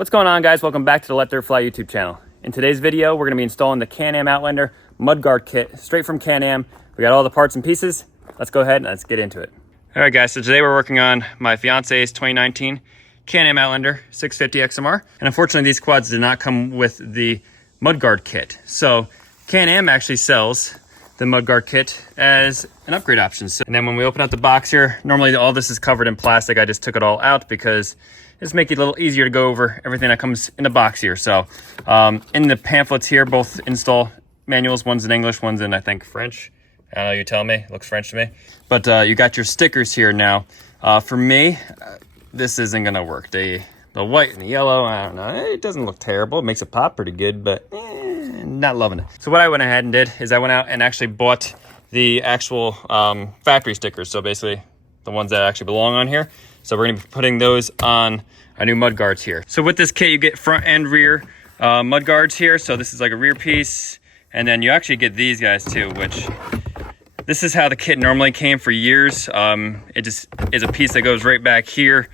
What's going on, guys? Welcome back to the LetDirtFly YouTube channel. In today's video, we're going to be installing the Can-Am Outlander Mudguard kit straight from Can-Am. We got all the parts and pieces. Let's go ahead and let's get into it. All right, guys, so today we're working on my fiance's 2019 Can-Am Outlander 650 XMR. And unfortunately, these quads did not come with the Mudguard kit. So Can-Am actually sells the Mudguard kit as an upgrade option. And then when we open up the box here, normally all this is covered in plastic. I just took it all out because just make it a little easier to go over everything that comes in the box here. So in the pamphlets here, both install manuals, one's in English, one's in, I think, French. I don't know, you tell me, it looks French to me. But you got your stickers here now. For me, this isn't gonna work. The white and the yellow, I don't know, it doesn't look terrible. It makes it pop pretty good, but not loving it. So what I went ahead and did is I went out and actually bought the actual factory stickers. So basically the ones that actually belong on here. So we're gonna be putting those on our new mudguards here. So with this kit, you get front and rear mudguards here. So this is like a rear piece. And then you actually get these guys too, which this is how the kit normally came for years. It just is a piece that goes right back here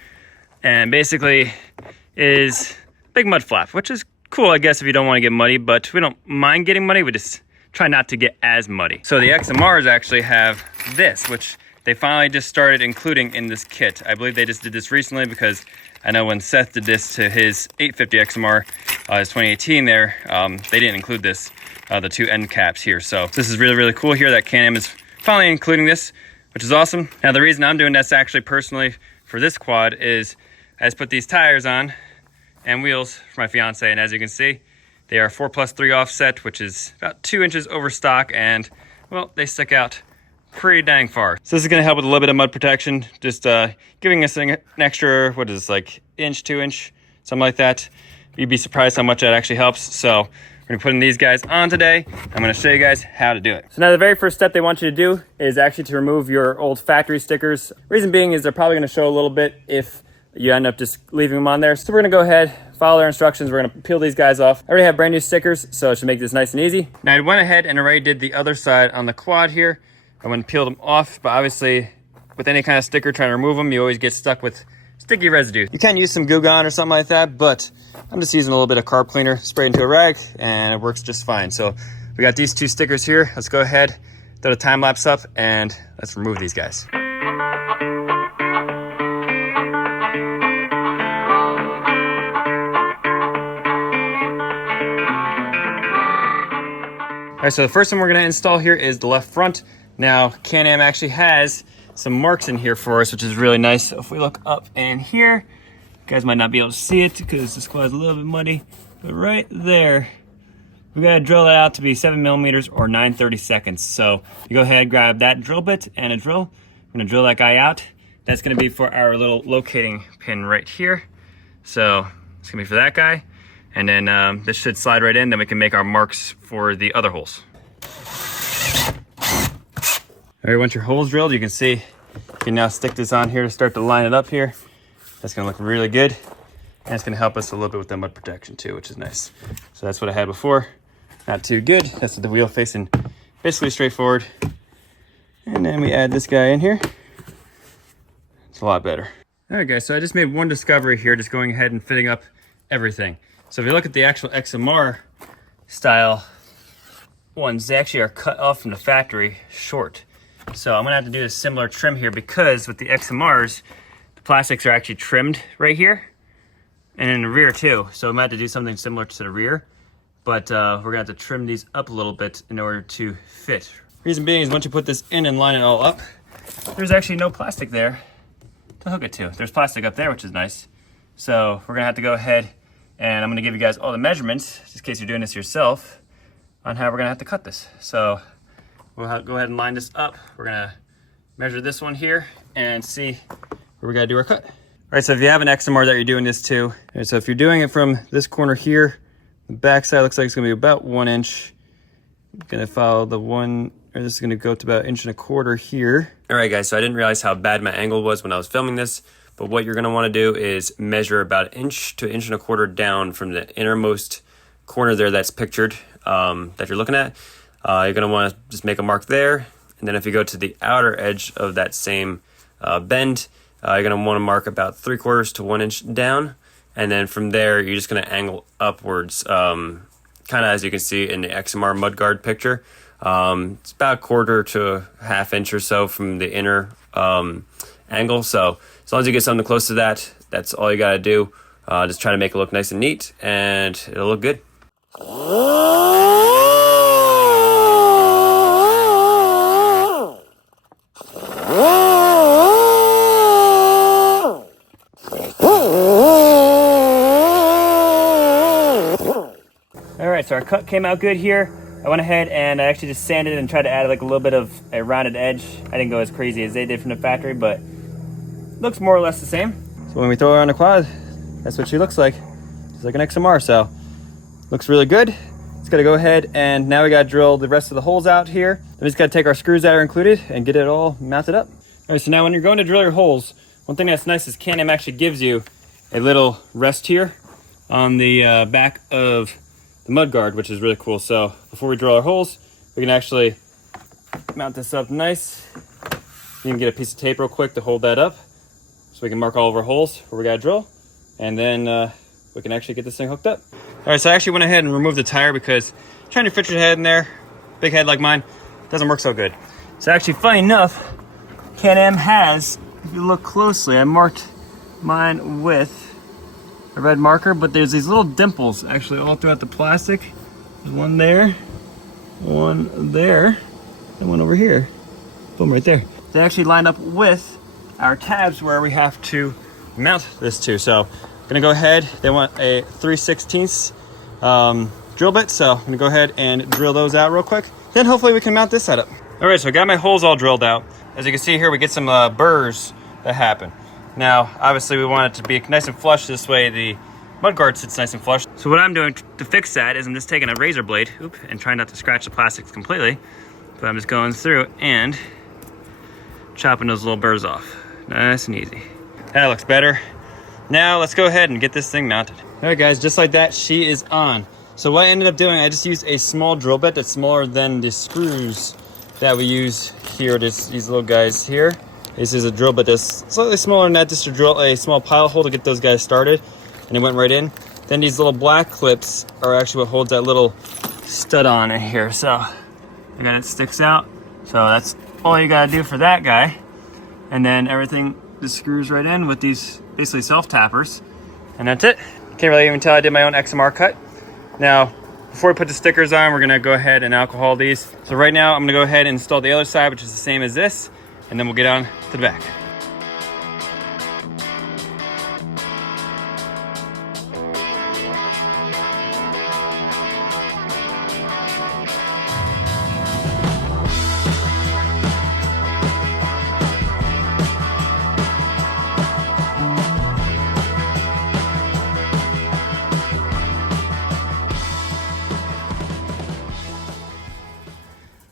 and basically is a big mud flap, which is cool, I guess, if you don't want to get muddy, but we don't mind getting muddy. We just try not to get as muddy. So the XMRs actually have this, which they finally just started including in this kit. I believe they just did this recently because I know when Seth did this to his 850 XMR, his 2018 there, they didn't include this, the two end caps here. So this is really, really cool here that Can-Am is finally including this, which is awesome. Now the reason I'm doing this actually personally for this quad is I just put these tires on and wheels for my fiance, and as you can see, they are 4+3 offset, which is about 2 inches over stock, and well, they stick out pretty dang far. So this is gonna help with a little bit of mud protection, just giving us an extra, what is this, like inch, 2 inch, something like that. You'd be surprised how much that actually helps. So we're gonna put these guys on today. I'm gonna show you guys how to do it. So now the very first step they want you to do is actually to remove your old factory stickers. Reason being is they're probably gonna show a little bit if you end up just leaving them on there. So we're gonna go ahead, follow their instructions. We're gonna peel these guys off. I already have brand new stickers, so it should make this nice and easy. Now I went ahead and already did the other side on the quad here. I went and peeled them off, but obviously with any kind of sticker trying to remove them, you always get stuck with sticky residue. You can use some Goo Gone or something like that, but I'm just using a little bit of carb cleaner, spray into a rag, and it works just fine. So we got these two stickers here. Let's go ahead, throw the time lapse up, and let's remove these guys. All right, so the first one we're gonna install here is the left front. Now, Can-Am actually has some marks in here for us, which is really nice. So if we look up in here, you guys might not be able to see it because this quad is a little bit muddy, but right there, we gotta drill that out to be 7mm or 9/32. So you go ahead, grab that drill bit and a drill. We're gonna drill that guy out. That's gonna be for our little locating pin right here. So it's gonna be for that guy. And then this should slide right in, then we can make our marks for the other holes. All right, once your hole's drilled, you can see you can now stick this on here to start to line it up here. That's gonna look really good. And it's gonna help us a little bit with the mud protection too, which is nice. So that's what I had before. Not too good. That's the wheel facing basically straightforward. And then we add this guy in here. It's a lot better. All right, guys, so I just made one discovery here, just going ahead and fitting up everything. So if you look at the actual XMR style ones, they actually are cut off from the factory short. So I'm gonna have to do a similar trim here because with the XMRs, the plastics are actually trimmed right here and in the rear too. So I'm gonna have to do something similar to the rear, but we're gonna have to trim these up a little bit in order to fit. Reason being is once you put this in and line it all up, there's actually no plastic there to hook it to. There's plastic up there, which is nice. So we're gonna have to go ahead and I'm gonna give you guys all the measurements, just in case you're doing this yourself, on how we're gonna have to cut this. So we'll go ahead and line this up. We're gonna measure this one here and see where we gotta do our cut. All right, so if you have an XMR that you're doing this to, and so if you're doing it from this corner here, the back side looks like it's gonna be about 1 inch. I'm gonna follow the one, or this is gonna go to about 1.25 inches here. All right, guys, so I didn't realize how bad my angle was when I was filming this, but what you're gonna wanna do is measure about 1 inch to 1.25 inches down from the innermost corner there that's pictured, that you're looking at. You're gonna wanna just make a mark there. And then if you go to the outer edge of that same bend, you're gonna wanna mark about 3/4 to 1 inch down. And then from there, you're just going to angle upwards, kind of as you can see in the XMR Mudguard picture. It's about 1/4 to 1/2 inch or so from the inner angle. So as long as you get something close to that, that's all you got to do. Just try to make it look nice and neat, and it'll look good. All right, so our cut came out good here. I went ahead and I actually just sanded and tried to add like a little bit of a rounded edge. I didn't go as crazy as they did from the factory, but looks more or less the same. So when we throw her on the quad, that's what she looks like. It's like an XMR, so looks really good. Just gotta go ahead and now we gotta drill the rest of the holes out here. Then we just gotta take our screws that are included and get it all mounted up. All right, so now when you're going to drill your holes, one thing that's nice is Can-Am actually gives you a little rest here on the back of the Mudguard, which is really cool. So before we drill our holes, we can actually mount this up nice. You can get a piece of tape real quick to hold that up so we can mark all of our holes where we gotta drill, and then we can actually get this thing hooked up. All right, so I actually went ahead and removed the tire because trying to fit your head in there, big head like mine, doesn't work so good. So actually, funny enough, Can-Am has, if you look closely, I marked mine with a red marker, but there's these little dimples actually all throughout the plastic. There's one there, and one over here. Boom, right there. They actually line up with our tabs where we have to mount this to. So I'm gonna go ahead, they want a 3/16 drill bit, so I'm gonna go ahead and drill those out real quick. Then hopefully we can mount this setup. All right, so I got my holes all drilled out. As you can see here, we get some burrs that happen. Now, obviously we want it to be nice and flush, this way the Mudguard sits nice and flush. So what I'm doing to fix that is I'm just taking a razor blade, and trying not to scratch the plastics completely, but I'm just going through and chopping those little burrs off. Nice and easy. That looks better. Now let's go ahead and get this thing mounted. All right guys, just like that, she is on. So what I ended up doing, I just used a small drill bit that's smaller than the screws that we use here, these little guys here. This is a drill bit that's slightly smaller than that, just to drill a small pilot hole to get those guys started, and it went right in. Then these little black clips are actually what holds that little stud on in here. So again, it sticks out. So that's all you gotta do for that guy. And then everything just screws right in with these basically self-tappers. And that's it. Can't really even tell I did my own XMR cut. Now, before we put the stickers on, we're gonna go ahead and alcohol these. So right now, I'm gonna go ahead and install the other side, which is the same as this, and then we'll get on to the back.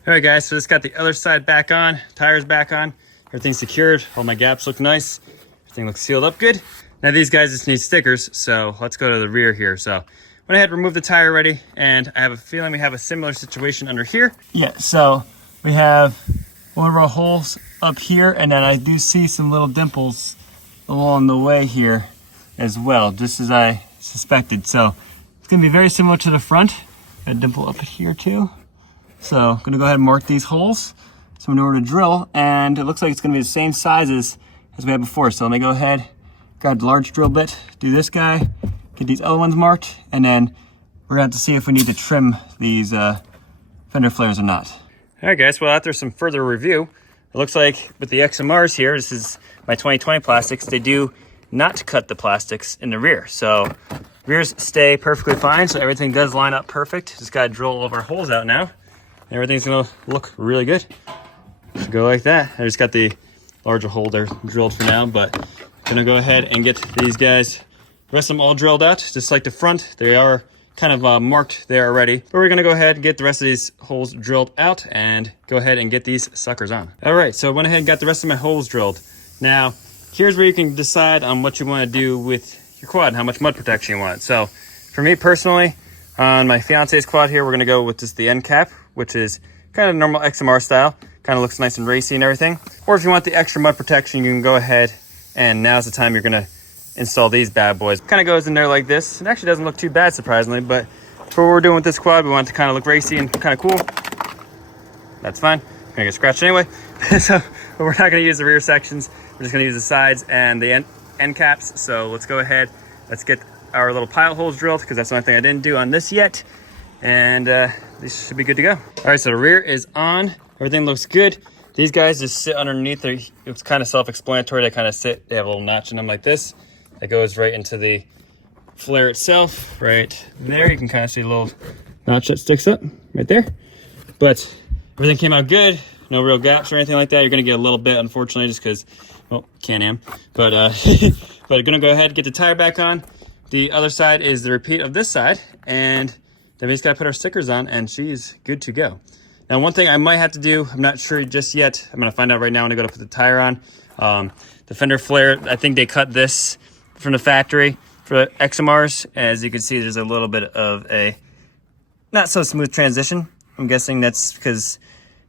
All right guys, so just got the other side back on, tires back on, everything's secured, all my gaps look nice, everything looks sealed up good. Now these guys just need stickers, so let's go to the rear here. So went ahead and removed the tire already, and I have a feeling we have a similar situation under here. Yeah, so we have one of our holes up here, and then I do see some little dimples along the way here as well, just as I suspected. So it's gonna be very similar to the front. Got a dimple up here too. So I'm gonna go ahead and mark these holes. So I'm gonna order to drill, and it looks like it's gonna be the same sizes as we had before. So let me go ahead, grab the large drill bit, do this guy, get these other ones marked, and then we're gonna have to see if we need to trim these fender flares or not. All right guys, well after some further review, it looks like with the XMRs here, this is my 2020 plastics, they do not cut the plastics in the rear. So rears stay perfectly fine, so everything does line up perfect. Just gotta drill all of our holes out now. Everything's gonna look really good. So go like that. I just got the larger hole there drilled for now, but gonna go ahead and get these guys, the rest of them all drilled out, just like the front. They are kind of marked there already, but we're gonna go ahead and get the rest of these holes drilled out and go ahead and get these suckers on. All right, so I went ahead and got the rest of my holes drilled. Now, here's where you can decide on what you wanna do with your quad and how much mud protection you want. So for me personally, on my fiance's quad here, we're gonna go with just the end cap, which is kind of normal XMR style. Kind of looks nice and racy and everything. Or if you want the extra mud protection, you can go ahead and now's the time you're gonna install these bad boys. Kind of goes in there like this. It actually doesn't look too bad, surprisingly, but for what we're doing with this quad, we want it to kind of look racy and kind of cool. That's fine. I'm gonna get scratched anyway. So but we're not gonna use the rear sections. We're just gonna use the sides and the end caps. So let's go ahead. Let's get our little pilot holes drilled, because that's the only thing I didn't do on this yet. And these should be good to go. All right, so the rear is on. Everything looks good. These guys just sit underneath. It's kind of self-explanatory. They kind of sit. They have a little notch in them like this. That goes right into the flare itself. Right there, you can kind of see a little notch that sticks up right there. But everything came out good. No real gaps or anything like that. You're gonna get a little bit, unfortunately, just because, well, Can-Am. But but I'm gonna go ahead and get the tire back on. The other side is the repeat of this side, and then we just gotta put our stickers on, and she's good to go. Now, one thing I might have to do, I'm not sure just yet. I'm gonna find out right now when I go to put the tire on. The fender flare, I think they cut this from the factory for XMRs. As you can see, there's a little bit of a not so smooth transition. I'm guessing that's because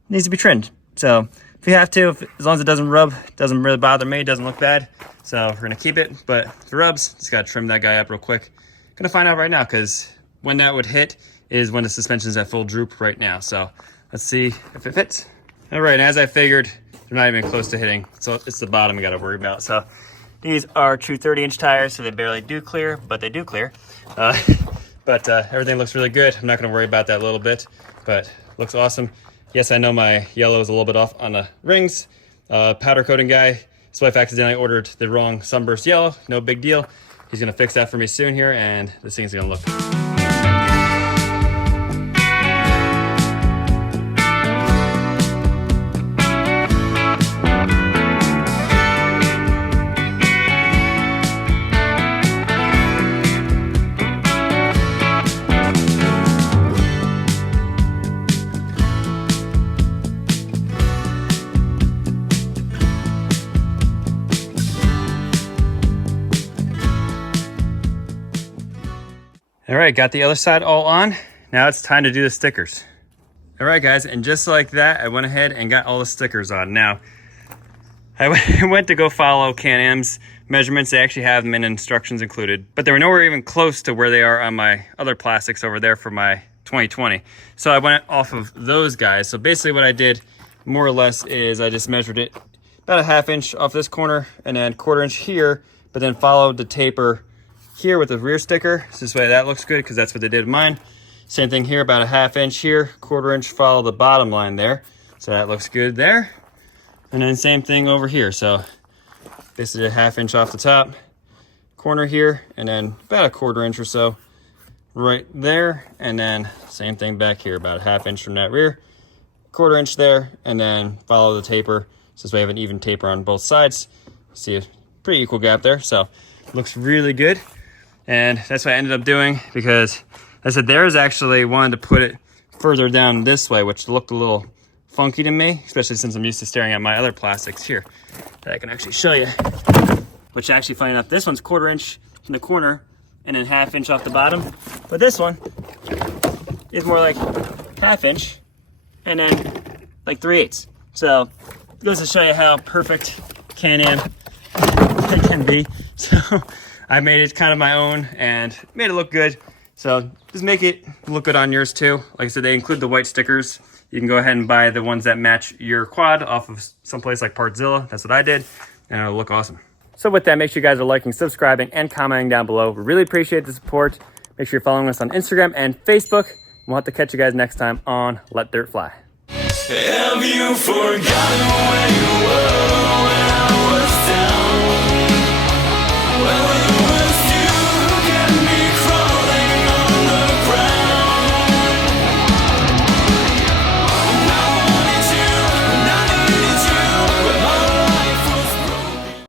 it needs to be trimmed. So if you have to, as long as it doesn't rub, it doesn't really bother me, it doesn't look bad. So we're gonna keep it, but if it rubs, just gotta trim that guy up real quick. Gonna find out right now, because when that would hit is when the suspension's at full droop right now. So let's see if it fits. All right, as I figured, they're not even close to hitting. So it's the bottom we gotta worry about. So these are true 30-inch tires, so they barely do clear, but they do clear. But everything looks really good. I'm not gonna worry about that a little bit, but looks awesome. Yes, I know my yellow is a little bit off on the rings. Powder coating guy, his wife accidentally ordered the wrong sunburst yellow. No big deal. He's gonna fix that for me soon here, and this thing's gonna look. All right, got the other side all on. Now it's time to do the stickers. All right, guys, and just like that, I went ahead and got all the stickers on. Now, I went to go follow Can-Am's measurements. They actually have them in instructions included, but they were nowhere even close to where they are on my other plastics over there for my 2020. So I went off of those guys. So basically what I did, more or less, is I just measured it about a 1/2 inch off this corner and then 1/4 inch here, but then followed the taper here with the rear sticker. So this way that looks good, because that's what they did with mine. Same thing here, about a 1/2 inch here, 1/4 inch follow the bottom line there. So that looks good there. And then same thing over here. So basically a 1/2 inch off the top corner here, and then about a 1/4 inch or so right there. And then same thing back here, about a 1/2 inch from that rear, 1/4 inch there, and then follow the taper. So this way I have an even taper on both sides. See a pretty equal gap there. So looks really good. And that's what I ended up doing, because I said theirs actually wanted to put it further down this way, which looked a little funky to me, especially since I'm used to staring at my other plastics here that I can actually show you. Which actually, funny enough, this one's 1/4 inch from the corner and then 1/2 inch off the bottom. But this one is more like 1/2 inch and then like 3/8. So it goes to show you how perfect Can-Am it can be. So I made it kind of my own and made it look good. So just make it look good on yours too. Like I said, they include the white stickers. You can go ahead and buy the ones that match your quad off of someplace like Partzilla. That's what I did, and it'll look awesome. So with that, make sure you guys are liking, subscribing, and commenting down below. We really appreciate the support. Make sure you're following us on Instagram and Facebook. We'll have to catch you guys next time on Let Dirt Fly. Have you forgotten where you were when I was down?